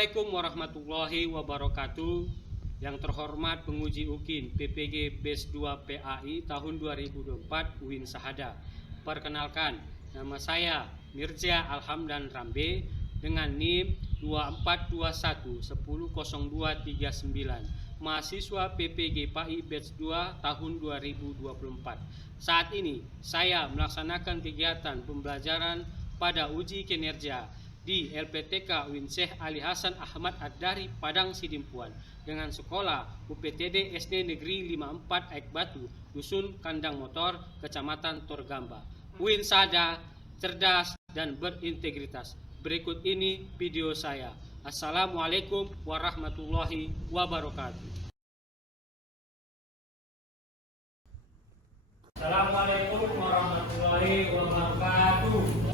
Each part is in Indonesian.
Assalamualaikum warahmatullahi wabarakatuh. Yang terhormat penguji UKIN PPG BES 2 PAI tahun 2024 UIN Sahada. Perkenalkan, nama saya Mirza Alhamdan Rambe dengan NIM 2421100239, mahasiswa PPG PAI BES 2 tahun 2024. Saat ini saya melaksanakan kegiatan pembelajaran pada uji kinerja di LPTK UIN Syekh Ali Hasan Ahmad Ad-Dari Padang Sidimpuan dengan sekolah UPTD SD Negeri 54 Aik Batu, Dusun Kandang Motor, Kecamatan Torgamba. UIN Sahada, cerdas dan berintegritas. Berikut ini video saya. Assalamualaikum warahmatullahi wabarakatuh. Assalamualaikum warahmatullahi wabarakatuh.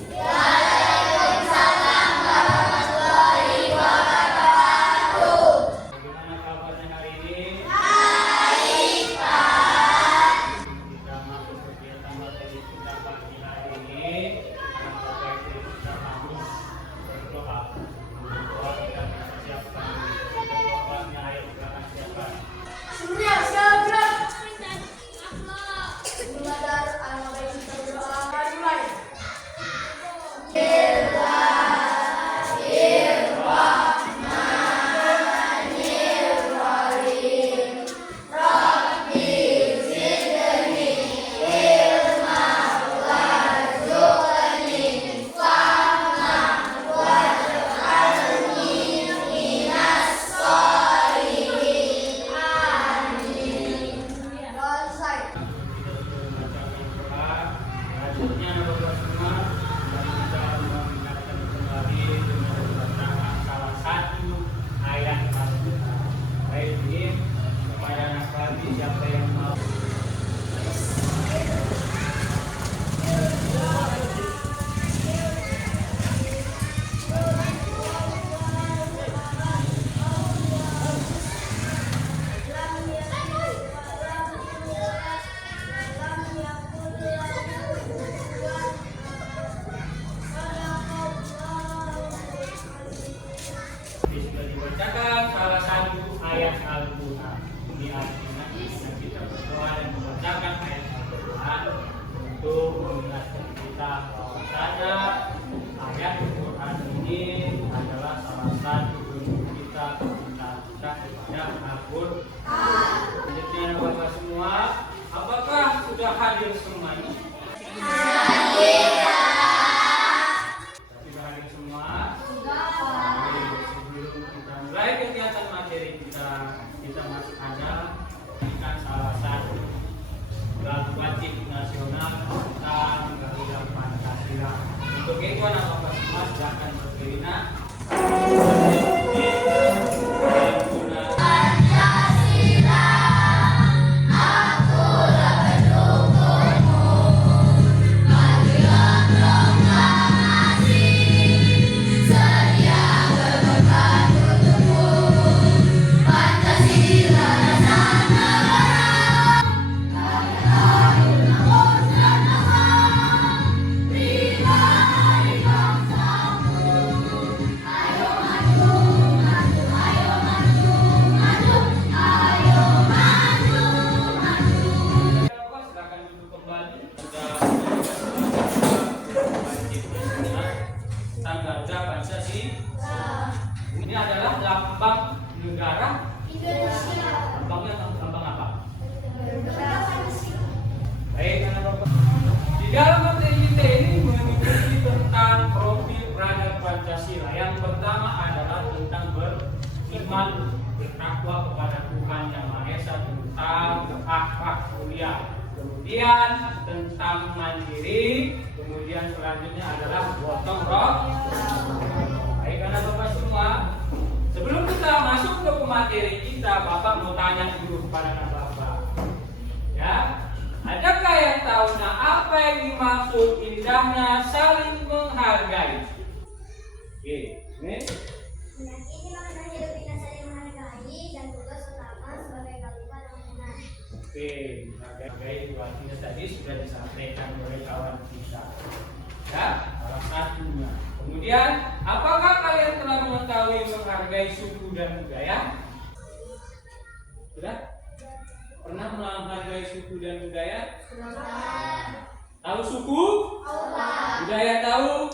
Dibacakan salah satu ayat Al-Quran. Ini artinya kita berdoa dan membacakan ayat Al-Quran untuk mengingatkan kita bahwasanya ayat Al-Quran ini adalah salah satu bentuk kita kecintaan kita kepada Al-Quran. Demikian Bapak semua, apakah sudah hadir semuanya? Kegiatan materi kita masih ada salah satu lagu wajib nasional tentang Garuda Pancasila. Untuk itu anak-anak semua silakan berdiri. Garuda Pancasila. Ini adalah lambang negara Indonesia. Lambang apa? Baik, anak-anak. Di dalam materi kita ini mengikuti tentang profil Raja Pancasila. Yang pertama adalah tentang beriman, bertakwa kepada Tuhan Yang Maha Esa, tentang akhlak mulia. Kemudian tentang mandiri, kemudian selanjutnya adalah gotong royong. Baik anak-anak semua, sebelum kita masuk ke materi kita, Bapak mau tanya dulu kepada anak-anak. Ya, adakah yang tahu apa yang dimaksud indahnya saling menghargai? Oke, ini. Ini makna hidup kita saling menghargai dan tugas utama sebagai khalifah Tuhan. Oke, menghargai artinya tadi sudah disampaikan oleh kawan kita. Ya, salah satunya. Kemudian, apakah kalian telah mengetahui menghargai suku dan budaya? Sudah? Pernah menghargai suku dan budaya? Tahu suku? Budaya tahu?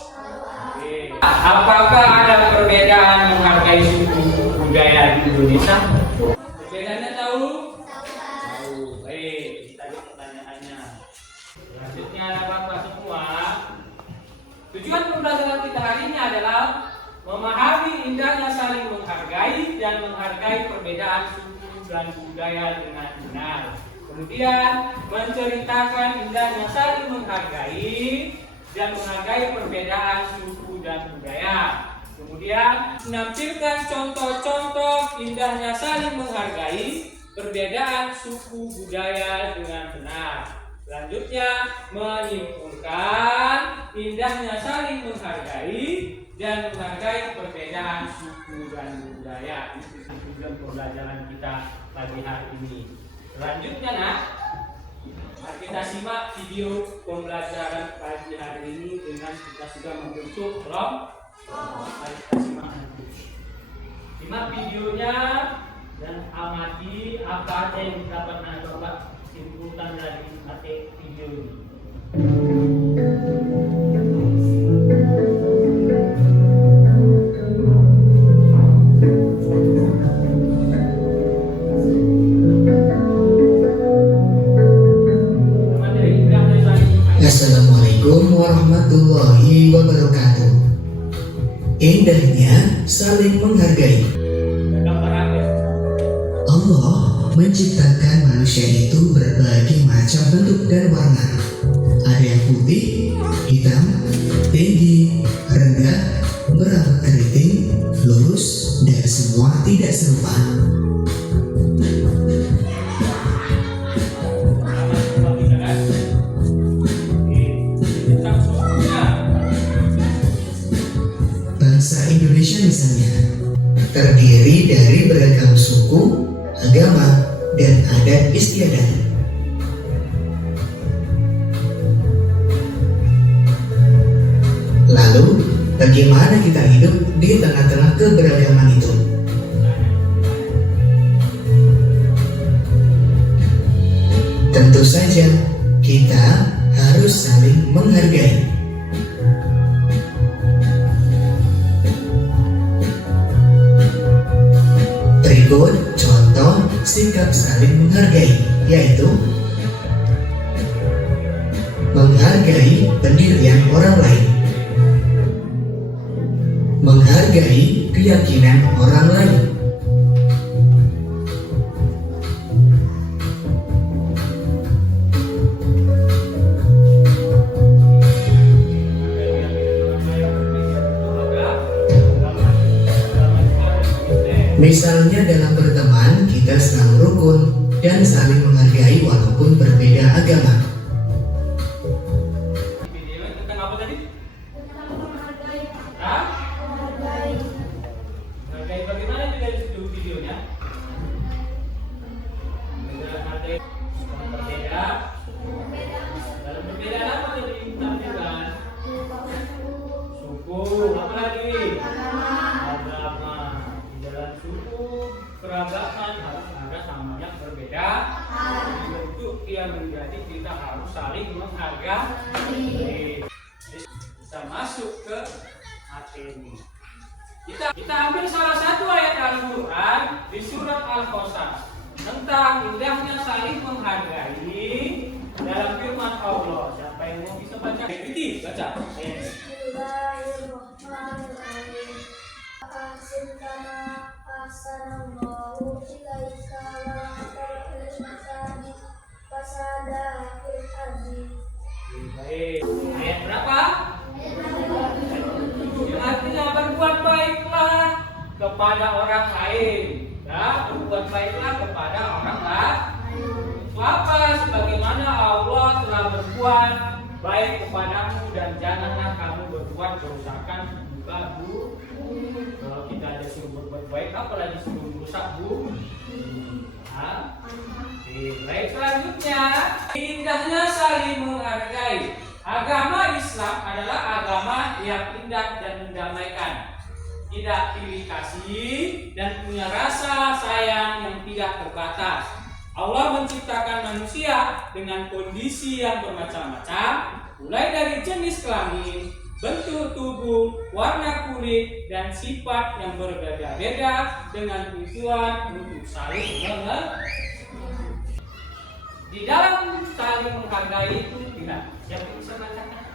Oke. Apakah ada perbedaan menghargai suku budaya di Indonesia? Perbedaannya tahu? Tahu. Baik, kita lihat pertanyaannya. Selanjutnya ada Bapak semua. Tujuan pembelajaran kita hari ini adalah memahami indahnya saling menghargai dan menghargai perbedaan suku dan budaya dengan benar. Kemudian menceritakan indahnya saling menghargai dan menghargai perbedaan suku dan budaya. Kemudian menampilkan contoh-contoh indahnya saling menghargai perbedaan suku budaya dengan benar. Selanjutnya menyimpulkan indahnya saling menghargai dan menghargai perbedaan suku dan budaya. Itu tujuan pembelajaran kita pagi hari ini. Selanjutnya nak, mari kita simak video pembelajaran pagi hari ini dengan kita sudah membentuk kelompok. Mari kita simak nanti. Simak videonya dan amati apa yang dapat anda dapat simpulkan dari materi video ini. Assalamualaikum warahmatullahi wabarakatuh. Indahnya saling menghargai. Allah menciptakan manusia itu berbagai macam bentuk dan warna. Ada yang putih, hitam, tinggi, rendah, berambut keriting, lurus, dan semua tidak serupa. Bangsa Indonesia misalnya terdiri dari beragam suku, agama, dan adat istiadat. Lalu, bagaimana kita hidup di tengah-tengah keberagaman itu? Tentu saja, kita harus saling menghargai. Berikut contoh sikap saling menghargai, yaitu menghargai pendirian orang lain, menghargai keyakinan orang lain, misalnya dalam berteman kita selalu rukun dan saling menghargai walaupun berbeda agama. Video tentang apa tadi? Tentang menghargai. Hah? Menghargai. Menghargai bagaimana itu dari situ videonya? Menghargai berbeda. Dalam perbedaan apa yang ditampilkan? Suku, apa lagi? Agama. Di dalam suku keragaman harus ada samanya berbeda. Untuk dia menjadi kita harus saling menghargai. Bisa masuk ke materi. Kita ambil salah satu ayat Al-Quran di surat Al-Qasas tentang indahnya saling menghargai dalam firman Allah. Siapa yang mau bisa baca? Baca. Bismillahirrahmanirrahim. Ahsin kama ahsanallahu ilaika wa taqil masajid fasada fil ardi. Baik. Ayat berapa? Yang artinya berbuat baiklah kepada orang lain. Ya, berbuat baiklah kepada orang lain. Apa sebagaimana Allah telah berbuat baik kepadamu dan janganlah kamu berbuat kerusakan di muka bumi. Kalau kita ada suruh berbuat baik, apalagi suruh merusak bumi. Baik, selanjutnya indahnya saling menghargai. Agama Islam adalah agama yang indah dan mendamaikan. tidak pilih kasih, dan punya rasa sayang yang tidak terbatas. Allah menciptakan manusia dengan kondisi yang bermacam-macam, mulai dari jenis kelamin, bentuk tubuh, warna kulit, dan sifat yang berbeda-beda dengan tujuan untuk saling menghargai. Di dalam saling menghargai itu tidak. Siapa yang bisa bacakan?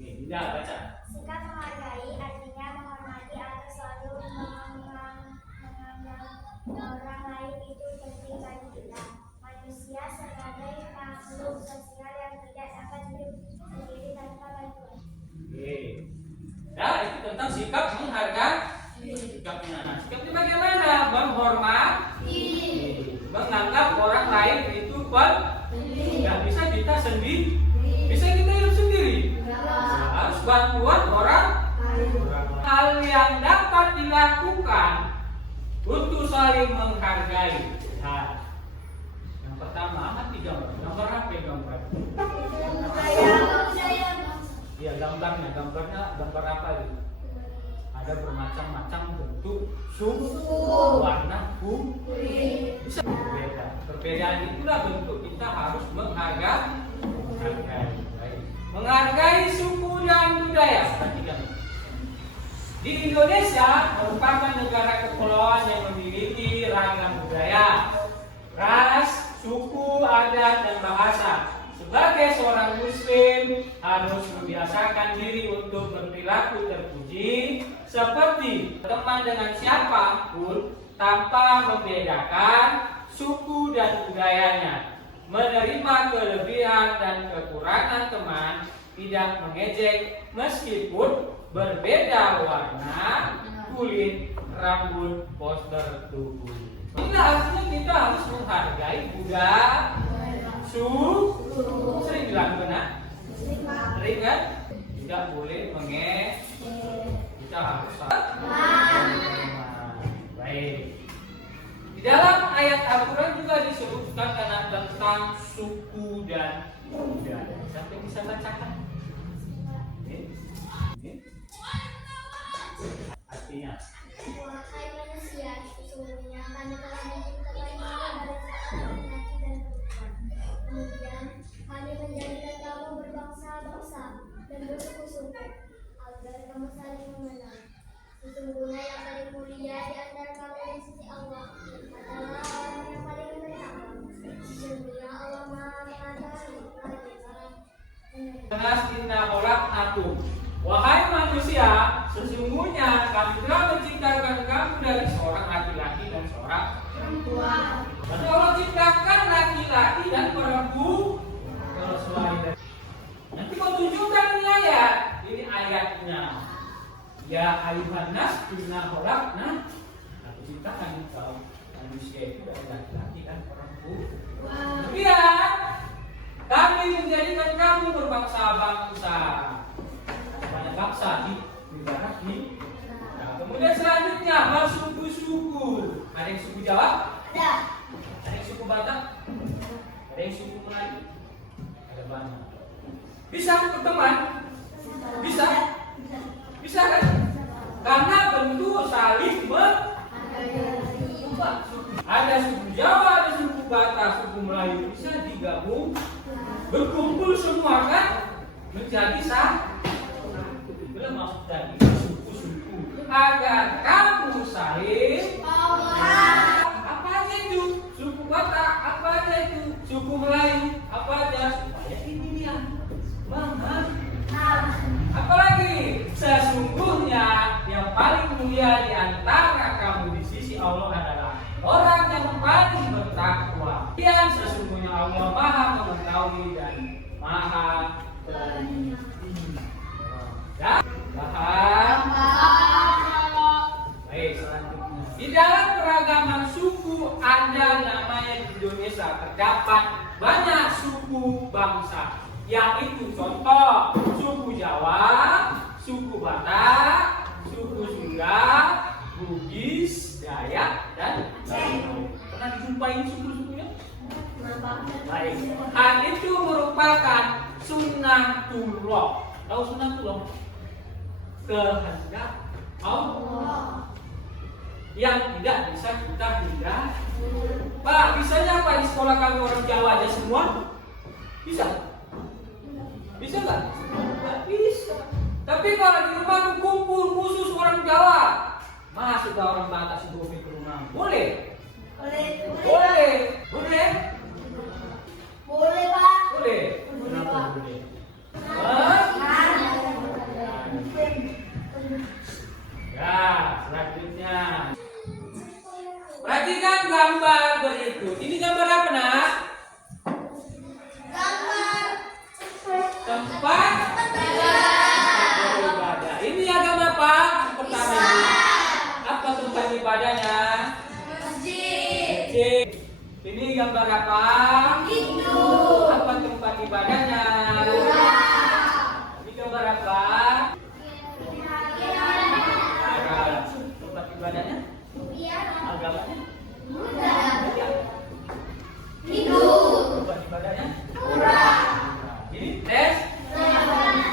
Tidak baca. Sikap menghargai artinya menghormati atau selalu menganggap orang lain itu penting bagi kita. Manusia sebagai makhluk sosial yang tidak dapat hidup sendiri tanpa bantuan. Nah, itu tentang sikap menghargai. Sikapnya, nah, sikapnya bagaimana? Menghormati, menganggap orang lain itu penting. Tidak bisa kita sendiri, bisa kita hidup sendiri. Harus bantuan orang. Hal yang dapat dilakukan untuk saling menghargai. Nah, yang pertama, amati gambar. Gambar apa yang gambar? Iya, gambarnya gambar apa itu? Ada bermacam-macam bentuk, suku, warna, kulit. Bisa berbeda. Perbedaan itulah bentuk kita harus menghargai. Menghargai suku dan budaya. Perhatikan. Di Indonesia merupakan negara kepulauan yang memiliki ragam budaya, ras, suku, adat, dan bahasa. Sebagai seorang muslim harus membiasakan diri untuk berperilaku terpuji seperti teman dengan siapapun tanpa membedakan suku dan budayanya, menerima kelebihan dan kekurangan teman, tidak mengejek meskipun berbeda warna, kulit, rambut, postur tubuh. Ini artinya kita harus menghargai budaya, suku. Sering bilang benar? Sering kan? Tidak boleh mengejek. Kita harus baik. Di dalam ayat Al-Quran juga disebutkan tentang suku dan budaya. Siapa yang bisa bacakan? Artinya, Wahai manusia, sesungguhnya kami telah menciptakan kamu dari laki dan perempuan. Kemudian kami menjadikan kamu berbangsa-bangsa dan bersuku-suku agar kamu saling mengenal. Sesungguhnya yang paling mulia di antara kamu di sisi Allah adalah orang yang paling bertakwa. Sesungguhnya Allah Maha Mengetahui lagi Maha Mengenal. Wahai manusia, sesungguhnya kami telah menciptakan kamu dari seorang laki-laki dan seorang perempuan. Dan Allah ciptakan laki-laki dan perempuan. Nanti mau tunjukkan ini ayat. Ini ayatnya. Ya ayuhan nas inna khalaqna. Aku ciptakan kau manusia itu dari laki-laki dan perempuan. Lihat, kami menjadikan kamu berbangsa-bangsa. Banyak bangsa di negara ini. Nah, kemudian selanjutnya bersuku-suku. Ada yang suku Jawa? Ada. Ada yang suku Batak? Ada yang suku Melayu? Ada banyak. Bisa berteman? Bisa? Bisa kan? Karena bentuk saling ada suku Jawa, ada suku Batak, suku Melayu, bisa digabung, berkumpul semua kan? Menjadi satu. Belum maksud dari suku-suku agar kamu saling apa aja itu suku Batak, apa aja itu suku Melayu, apa aja supaya ini dia apalagi sesungguhnya yang paling mulia di antara kamu di sisi Allah adalah orang yang paling bertakwa. Dan sesungguhnya Allah Maha Mengetahui dan Maha Pelindung. Paham? Baik, selanjutnya. Di dalam keragaman suku ada namanya di Indonesia terdapat banyak suku bangsa, yaitu contoh suku Jawa, suku Batak, suku Sunda, Bugis, Dayak, dan lain-lain. Pernah dijumpai suku-sukunya? Baik. Hal itu merupakan sunnatullah. Tahu sunnatullah? kehendak Allah yang tidak bisa kita hindari. Pak, bisanya apa di sekolah kami orang Jawa aja semua? Bisa? Bisa nggak? Nggak bisa. Tapi kalau di rumah tuh kumpul khusus orang Jawa, masuk ke orang Batak si Bobi ke rumah, boleh? Boleh. Boleh? Boleh, Pak. Boleh. Kenapa boleh? Hah? Ya, selanjutnya. Perhatikan gambar berikut. Ini gambar apa, Nak? Gambar Tempat beribadah. Ini agama apa? Pertama ini. Apa tempat ibadahnya? masjid. Ini gambar apa? Hindu. Apa tempat ibadahnya? Ini gambar apa? Tempat ibadahnya? Agamanya? Hindu. Tempat ibadahnya? Buddha. Ini tes?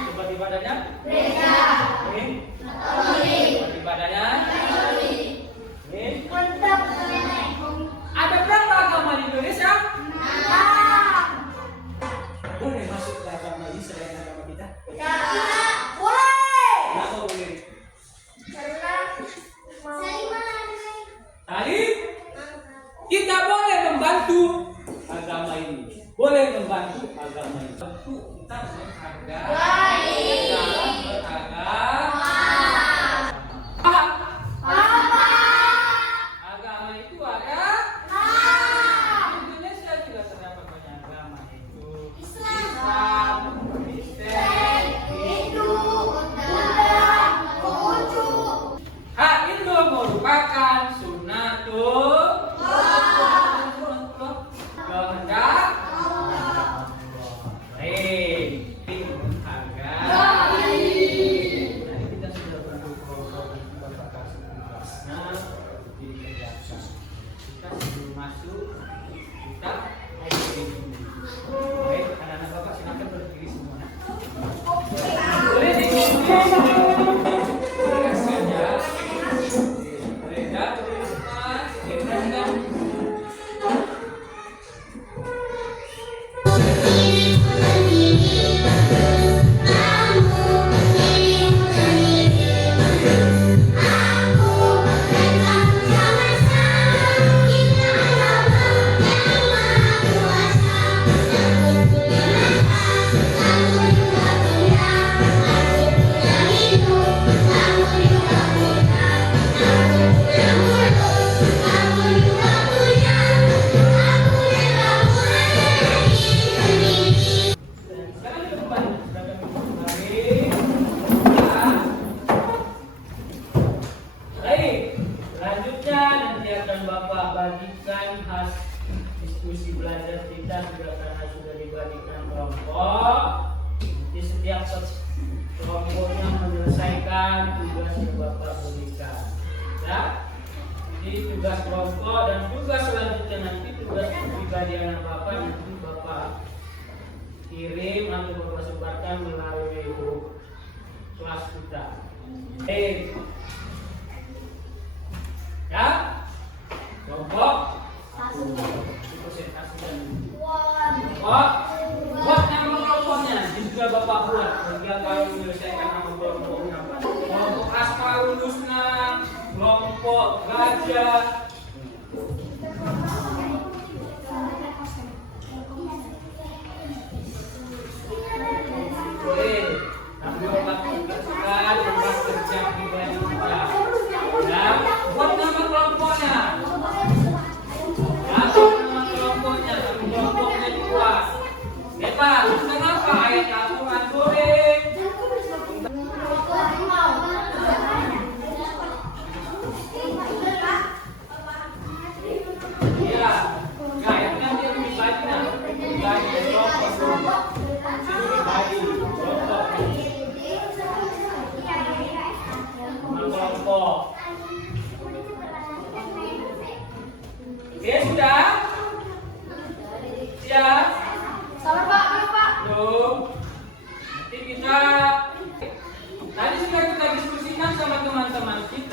Tempat ibadahnya? Gereja. Ini Katolik. tempat ibadahnya? Katolik. Ini Mantap. ada berapa agama di Indonesia? Mantap. Boleh masuk ke agama ini selain agama kita? Ya, boleh. Kenapa boleh? Karena Tadi kita boleh membantu agama ini. Boleh membantu agama ini. Tentu kita menghargai dalam beragama. Agama itu ada. Di Indonesia juga terdapat banyak agama, yaitu Islam, Kristen, Hindu, Buddha, Konghucu. Hak itu merupakan sunnatul kehendak Allah. Baik, ini menghargai. Tadi kita sudah berdukung Bapak kasih tugasnya di kejaksaan. Kita sebelum masuk kita berdiri dulu. Baik, anak-anak Bapak silakan berdiri semua. Boleh dikit. Baik, selanjutnya nanti akan Bapak bagikan hasil diskusi belajar kita karena sudah dibagikan kelompok. Di setiap kelompoknya menyelesaikan tugas yang Bapak berikan. Ya, jadi tugas kelompok dan tugas selanjutnya nanti tugas pribadi anak Bapak nanti Bapak kirim atau Bapak sebarkan melalui grup kelas kita. Baik. Ya, kelompok buat nama kelompoknya juga Bapak buat sehingga kalau menyelesaikan nama kelompoknya kelompok Asmaul Husna, kelompok Gajah. Boleh, tapi Bapak tugaskan Bapak kerja pribadi kita. Ya, buat nama kelompoknya. Ya, buat nama kelompoknya, tapi kelompoknya dibuat. Bebas, kenapa ayat Al-Quran boleh? Iya, ya itu nanti yang dibagi nah, dibagi kelompok, sini dibagi kelompok, kelompok. Oke sudah? Siap? Sabar Pak, Belum. Nanti kita tadi sudah kita diskusi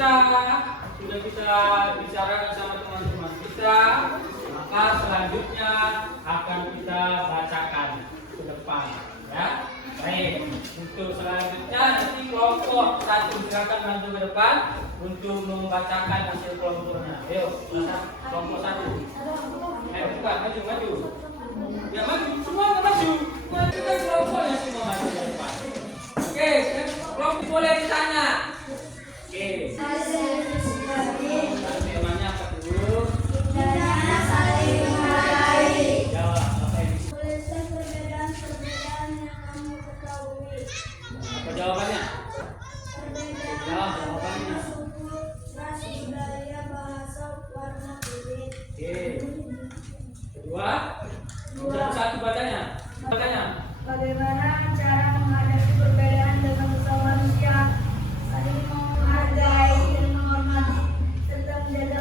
sudah kita bicarakan sama teman-teman kita, maka selanjutnya akan kita bacakan ke depan, ya. Baik, untuk selanjutnya nanti kelompok satu silakan maju ke depan untuk membacakan hasil kelompoknya. Ayo, kelompok satu. Ayo, bukan, maju. Ya maju, semua maju. Maju kan kelompoknya semua maju ke depan. Oke, kelompok boleh ditanya. Oke. Temanya apa dulu? Jawab apa ini? Apa jawabannya? Jawab jawabannya. Oke. Kedua, satu bacanya. Bagaimana cara menghadapi perbedaan dengan sesama manusia, saling menghargai dan menghormati, serta menjaga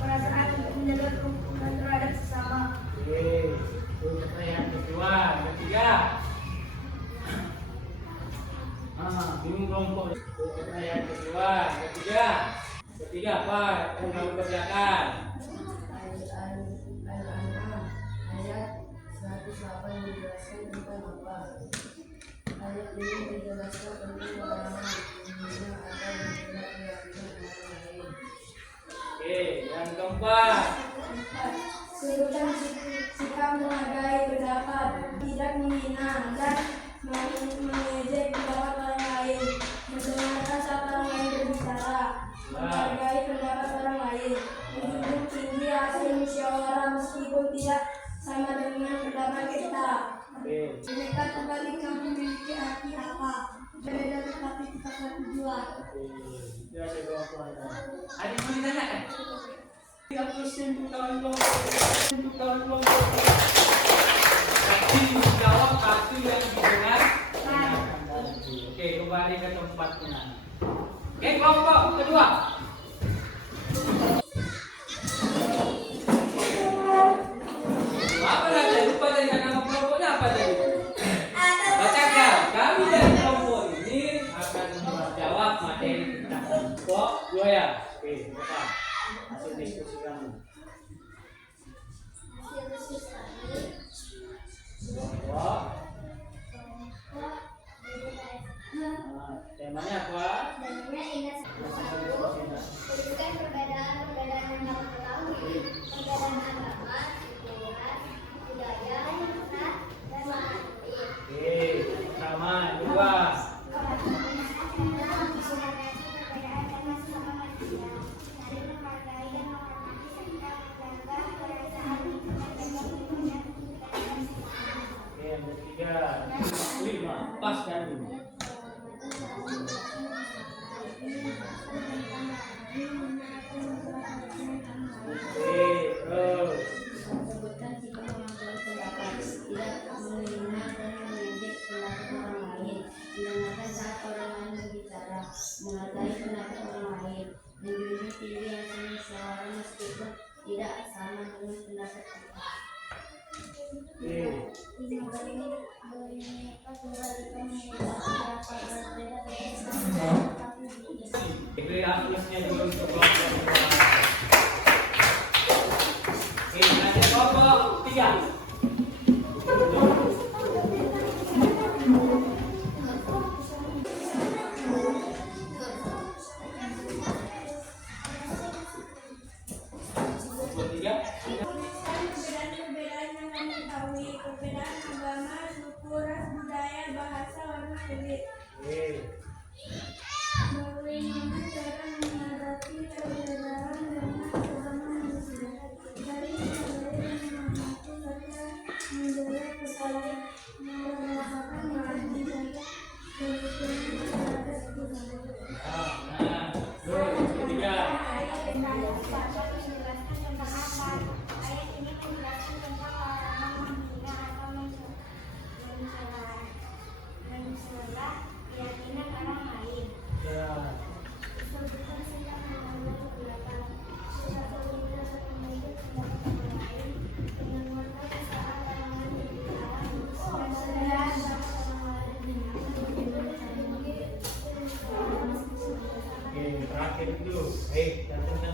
perasaan untuk menjaga kerukunan terhadap sesama. Oke. Itu pertanyaan kedua. Ketiga. Bingung kelompok. Itu pertanyaan kedua. Ketiga apa yang kamu kerjakan? Ayat 108 menjelaskan tentang apa? Ayat ini menjelaskan tentang larangan menghina atau menghina keyakinan orang lain. Oke, yang keempat. Sebutkan sikap menghargai pendapat, tidak menghina dan mengejek pendapat orang lain, mendengarkan saat orang lain berbicara, menghargai pendapat orang lain, menjunjung tinggi hasil musyawarah meskipun tidak sama dengan pendapat kita. Oke. Mereka kembali kamu memiliki arti apa? Berbeda tetapi kita satu jua. Ya, saya bawa keluarga. Ada yang mau ditanyakan? 30% untuk tahun kelompok. Tapi jawab satu yang didengar. Oke, kembali ke tempatnya. Oke, kelompok kedua. Apa tadi? Lupa tadi nama kelompoknya apa tadi? Bacakan. Kami dari kelompok ini akan menjawab materi tentang kelompok dua ya. Oke, depan. Hasil diskusi kamu. Kelompok. Temanya apa? Tunjukkan perbedaan yang dapat ketahui, perbedaan agama, pilihan, budaya, ras, dan mengerti. Oke, sama dua. Perbedaan karena sesama manusia, saling menghargai dan menghormati serta menjaga perasaan Oke, yang ketiga. 5, pas kan dulu. Oke, terus. Sebutkan sikap menghargai pendapat, tidak menghina dan mengejek pendapat orang lain, mendengarkan saat orang lain berbicara, menghargai pendapat orang lain, menjunjung tinggi hasil musyawarah meskipun tidak sama dengan pendapat kita. Oke. Degree akusnya juga untuk kelompok kedua. Oke, lanjut kelompok 3. Perbedaan yang kami ketahui, perbedaan agama, suku, ras, budaya, bahasa, warna kulit. Oke. Bagaimana cara menghadapi perbedaan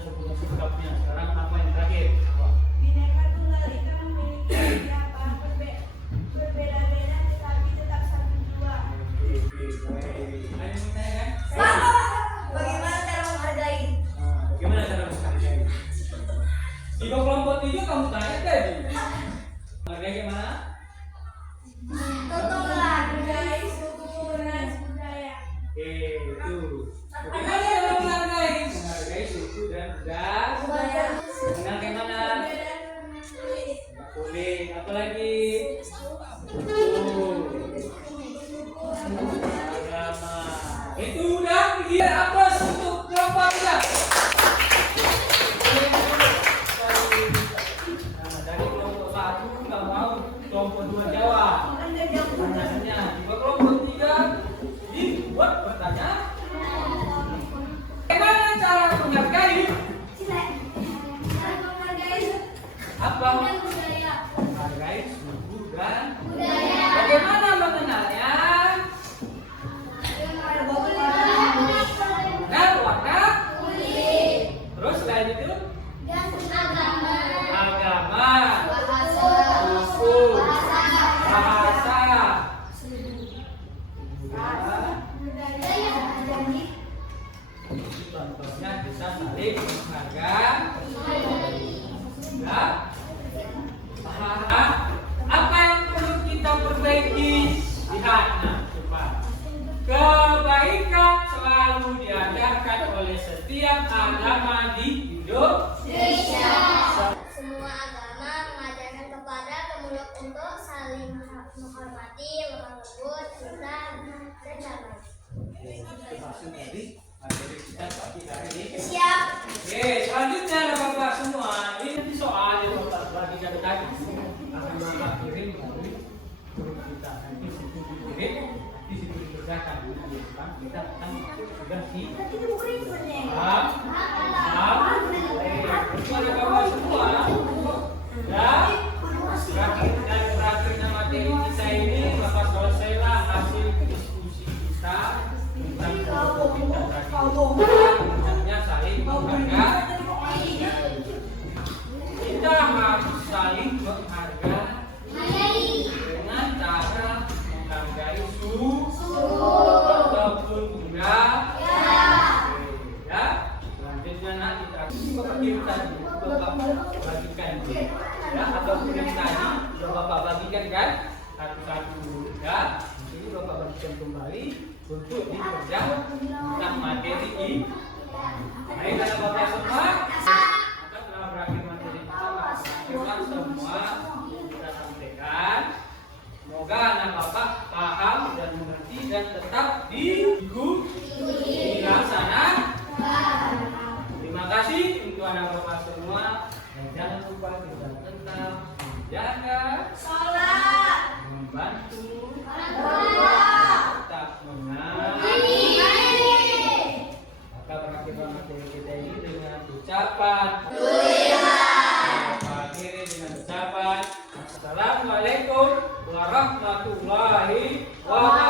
sebuah sikapnya. Sekarang apa yang terakhir? Bhinneka Tunggal Ika memiliki beberapa berbeda-beda tetapi tetap satu jua. Ada yang mau tanya kan? Bagaimana cara menghargai? Gimana cara menghargai? Tiga kelompok tiga kamu tanya tadi. Menghargai gimana? Contohlah. Menghargai suku, ras, budaya. Oke, itu. Bagaimana cara menghargai? Menghargai suku dan budaya. Mengenal gimana? Nggak boleh. Apa lagi? Agama. Itu udah. Iya, apa untuk kelompok tiga? Nah, dari kelompok satu nggak mau, kelompok dua jawab. Pertanyaannya, tiba kelompok tiga dibuat pertanyaan. Bagaimana cara menghargai? Cara menghargai Apa? budaya. Menghargai suku dan Budaya. bagaimana mengenalnya? Dengan warna. Terus selain itu, agama, suku, bahasa. Contohnya bisa saling menghargai. Ya. Apa yang perlu kita perbaiki? Lihat, nah, coba. Kebaikan selalu diajarkan oleh setiap agama di Indonesia. Semua agama mengajarkan kepada pemeluk untuk saling menghormati, lemah lembut, cinta, dan damai. Termasuk tadi materi kita pagi hari ini. Siap. Oke, selanjutnya Bapak semua, ini nanti soal yang Bapak bagi dari tadi akan Bapak kirim melalui grup kita. Nanti situ dikirim, di situ dikerjakan. Kita akan sudah di itu ada Bapak semua. Ya, terakhirnya materi kita ini Bapak selesailah hasil diskusi kita tentang kelompok kita tadi. Misalnya saling menghargai. Kita harus saling menghargai dengan cara menghargai suku ataupun budaya. Ya, selanjutnya nanti kita bagikan ya, ataupun yang tadi sudah Bapak bagikan kan satu-satu ya. Ini Bapak bagikan kembali untuk dikerjakan tentang materi ini. Baiklah Bapak semua, maka telah berakhir materi kita, maka semua kita sampaikan. Semoga anak Bapak paham dan mengerti dan tetap dilaksanakan. Terima kasih untuk anak Bapak semua, dan jangan lupa kita tetap menjaga, membantu, tetap mengayomi. Maka berakhir materi kita ini dengan ucapan. Bapak akhiri dengan ucapan Assalamualaikum warahmatullahi wabarakatuh.